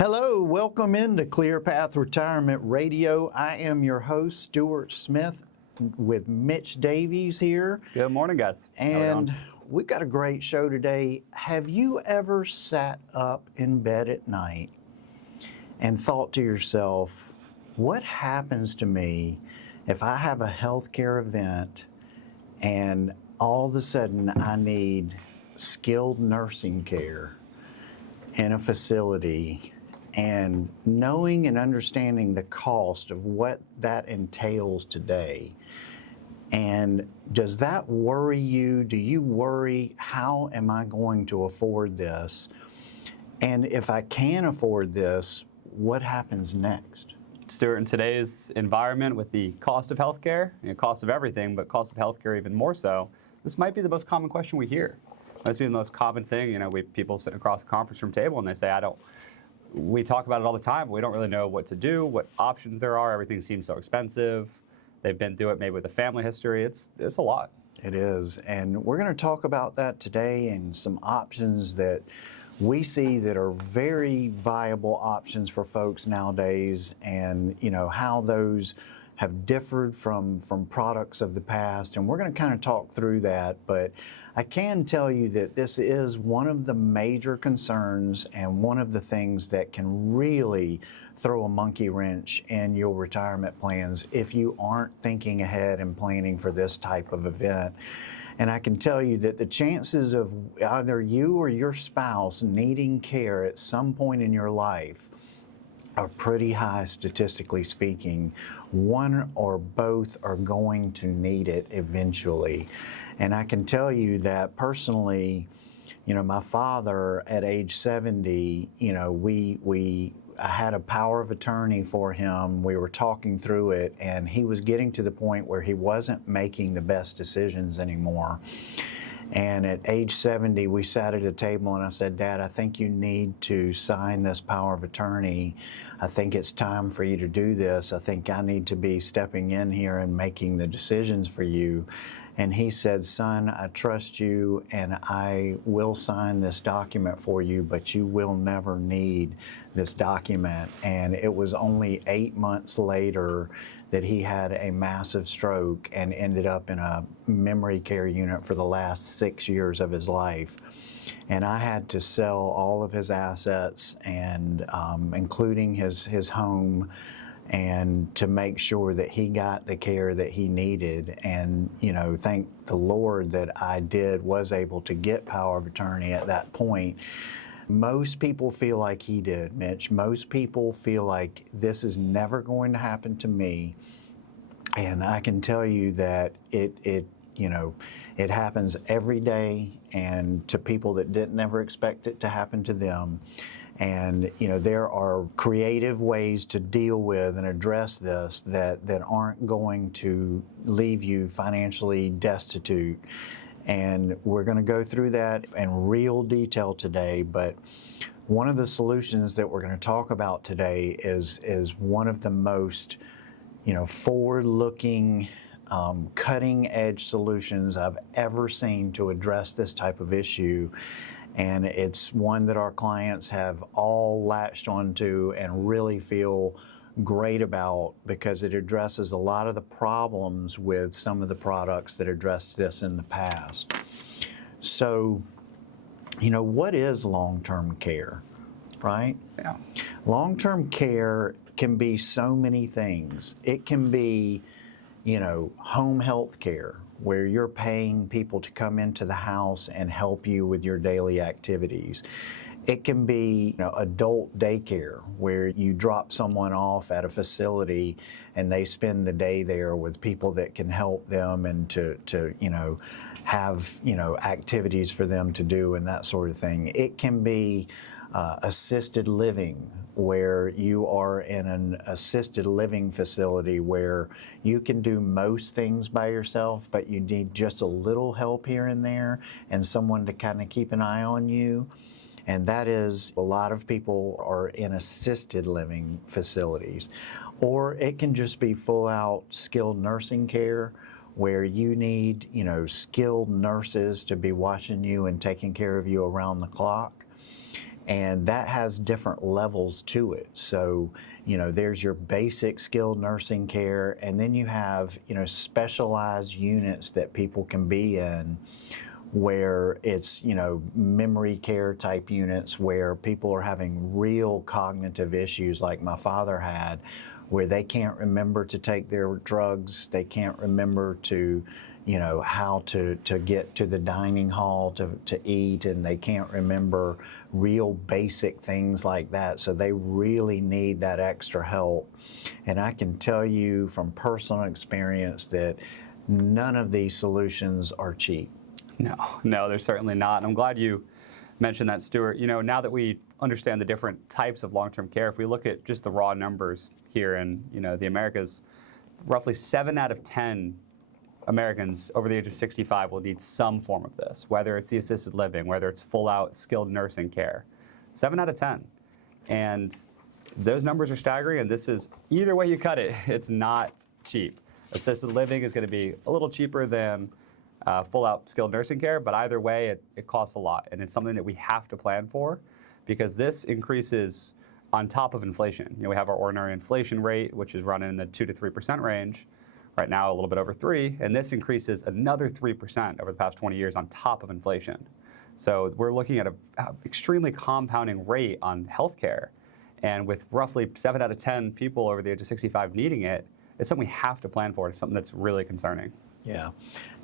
Hello, welcome into ClearPath Retirement Radio. I am your host, Stewart Smith, with Mitch Davies here. Good morning, guys. And we've got a great show today. Have you ever sat up in bed at night and thought to yourself, what happens to me if I have a healthcare event and all of a sudden I need skilled nursing care in a facility? And knowing and understanding the cost of what that entails today. And does that worry you? Do you worry, how am I going to afford this? And if I can afford this, what happens next? Stewart, in today's environment with the cost of healthcare, cost of everything, but cost of healthcare even more so, this might be the most common question we hear. It must be the most common thing. People sit across the conference room table and they say, we talk about it all the time, but we don't really know what to do, what options there are. Everything seems so expensive. They've been through it maybe with a family history. It's a lot. It is. And we're going to talk about that today and some options that we see that are very viable options for folks nowadays, and how those have differed from products of the past. And we're going to kind of talk through that, but I can tell you that this is one of the major concerns and one of the things that can really throw a monkey wrench in your retirement plans if you aren't thinking ahead and planning for this type of event. And I can tell you that the chances of either you or your spouse needing care at some point in your life are pretty high, statistically speaking. One or both are going to need it eventually. And I can tell you that personally, my father at age 70, I had a power of attorney for him. We were talking through it, and he was getting to the point where he wasn't making the best decisions anymore. And at age 70, we sat at a table and I said, Dad, I think you need to sign this power of attorney. I think it's time for you to do this. I think I need to be stepping in here and making the decisions for you. And he said, son, I trust you and I will sign this document for you, but you will never need this document. And it was only 8 months later that he had a massive stroke and ended up in a memory care unit for the last 6 years of his life. And I had to sell all of his assets, and including his home, and to make sure that he got the care that he needed. And thank the Lord that I was able to get power of attorney at that point. Most people feel like he did, Mitch. Most people feel like this is never going to happen to me. And I can tell you that it happens every day, and to people that didn't ever expect it to happen to them. And there are creative ways to deal with and address this that aren't going to leave you financially destitute. And we're going to go through that in real detail today. But one of the solutions that we're going to talk about today is one of the most forward-looking, cutting-edge solutions I've ever seen to address this type of issue. And it's one that our clients have all latched onto and really feel great about, because it addresses a lot of the problems with some of the products that addressed this in the past. So, what is long-term care, right? Yeah. Long-term care can be so many things. It can be, home health care, where you're paying people to come into the house and help you with your daily activities. It can be adult daycare, where you drop someone off at a facility and they spend the day there with people that can help them and to have activities for them to do and that sort of thing. It can be assisted living, where you are in an assisted living facility where you can do most things by yourself, but you need just a little help here and there and someone to kind of keep an eye on you. And that is, a lot of people are in assisted living facilities. Or it can just be full out skilled nursing care, where you need, skilled nurses to be watching you and taking care of you around the clock. And that has different levels to it. So, there's your basic skilled nursing care, and then you have, specialized units that people can be in where it's, memory care type units where people are having real cognitive issues like my father had, where they can't remember to take their drugs, they can't remember to, how to get to the dining hall to eat, and they can't remember real basic things like that. So they really need that extra help. And I can tell you from personal experience that none of these solutions are cheap. No, they're certainly not. And I'm glad you mentioned that, Stewart. Now that we understand the different types of long-term care, if we look at just the raw numbers here in, the Americas, roughly 7 out of 10 Americans over the age of 65 will need some form of this, whether it's the assisted living, whether it's full-out skilled nursing care. 7 out of 10. And those numbers are staggering, and this is, either way you cut it, it's not cheap. Assisted living is going to be a little cheaper than full-out skilled nursing care, but either way, it costs a lot, and it's something that we have to plan for, because this increases on top of inflation. We have our ordinary inflation rate, which is running in the 2 to 3% range. Right now, a little bit over 3, and this increases another 3% over the past 20 years on top of inflation. So we're looking at an extremely compounding rate on healthcare, and with roughly 7 out of 10 people over the age of 65 needing it, it's something we have to plan for. It's something that's really concerning. Yeah.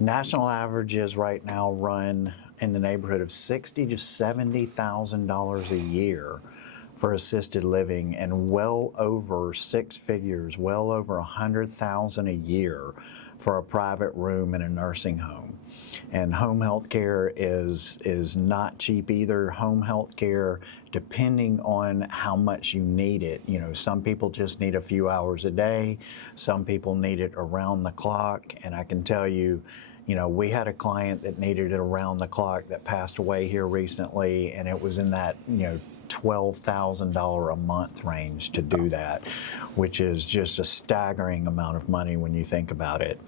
National averages right now run in the neighborhood of $60,000 to $70,000 a year for assisted living, and well over 6 figures, well over $100,000 a year for a private room in a nursing home. And home health care is not cheap either. Home health care, depending on how much you need it. Some people just need a few hours a day. Some people need it around the clock. And I can tell you, we had a client that needed it around the clock that passed away here recently, and it was in that, $12,000 a month range to do that, which is just a staggering amount of money when you think about it.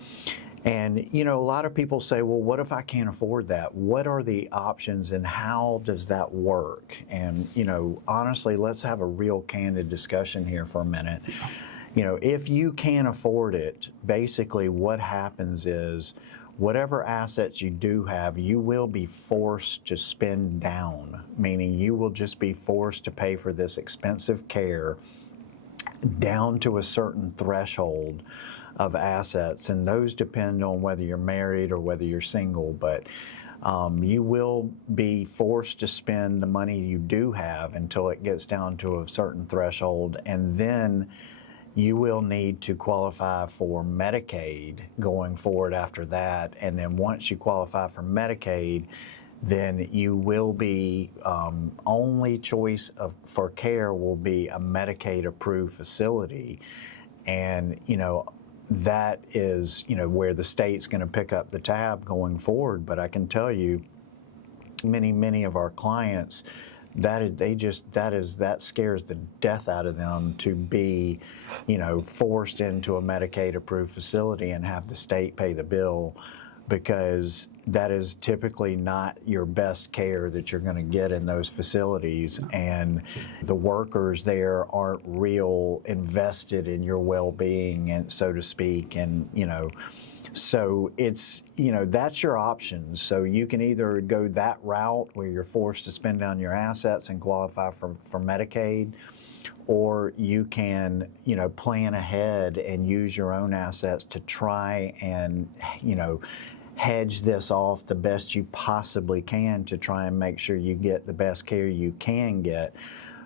And, a lot of people say, well, what if I can't afford that? What are the options and how does that work? And, honestly, let's have a real candid discussion here for a minute. If you can't afford it, basically what happens is whatever assets you do have, you will be forced to spend down, meaning you will just be forced to pay for this expensive care down to a certain threshold of assets. And those depend on whether you're married or whether you're single, but you will be forced to spend the money you do have until it gets down to a certain threshold, and then you will need to qualify for Medicaid going forward after that. And then once you qualify for Medicaid, then you will be, only choice for care will be a Medicaid-approved facility. And, that is, where the state's going to pick up the tab going forward. But I can tell you, many of our clients, that scares the death out of them to be, forced into a Medicaid-approved facility and have the state pay the bill, because that is typically not your best care that you're going to get in those facilities, and the workers there aren't real invested in your well-being, and so to speak, and so it's, that's your options. So you can either go that route where you're forced to spend down your assets and qualify for Medicaid, or you can, plan ahead and use your own assets to try and, hedge this off the best you possibly can to try and make sure you get the best care you can get.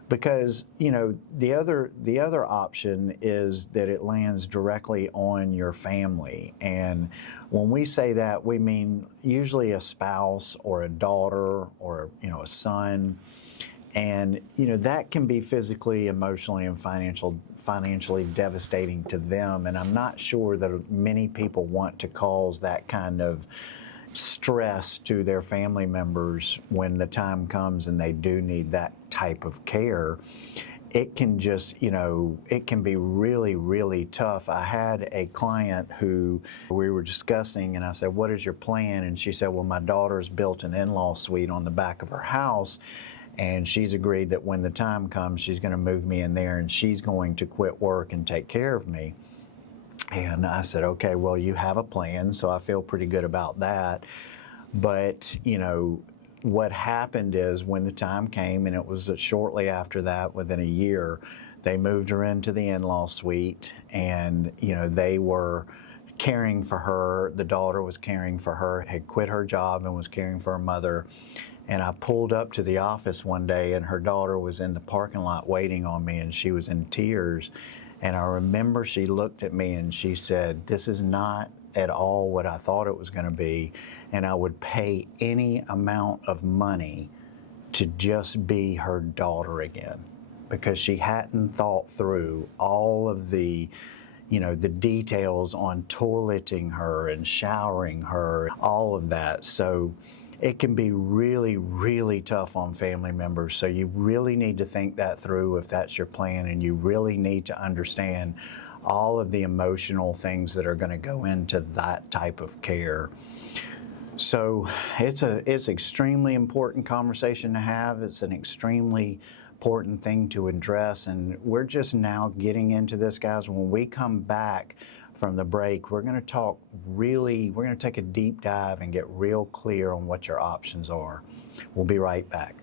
Because, the other option is that it lands directly on your family. And when we say that, we mean usually a spouse or a daughter or, a son. And, that can be physically, emotionally, and financially devastating to them. And I'm not sure that many people want to cause that kind of stress to their family members when the time comes and they do need that type of care. It can just, it can be really, really tough. I had a client who we were discussing, and I said, what is your plan? And she said, well, my daughter's built an in-law suite on the back of her house, And she's agreed that when the time comes, she's going to move me in there and she's going to quit work and take care of me. And I said, okay, well, you have a plan, so I feel pretty good about that. But, you know, what happened is when the time came, and it was shortly after that, within a year, they moved her into the in-law suite, and, you know, they were caring for her. The daughter was caring for her, had quit her job and was caring for her mother. And I pulled up to the office one day, and her daughter was in the parking lot waiting on me, and she was in tears. And I remember she looked at me and she said, "This is not at all what I thought it was going to be, and I would pay any amount of money to just be her daughter again," because she hadn't thought through all of the, you know, the details on toileting her and showering her, all of that. So it can be really, really tough on family members. So you really need to think that through if that's your plan, and you really need to understand all of the emotional things that are going to go into that type of care. So it's extremely important conversation to have. It's an extremely important thing to address, and we're just now getting into this, guys. When we come back from the break, we're going to take a deep dive and get real clear on what your options are. We'll be right back.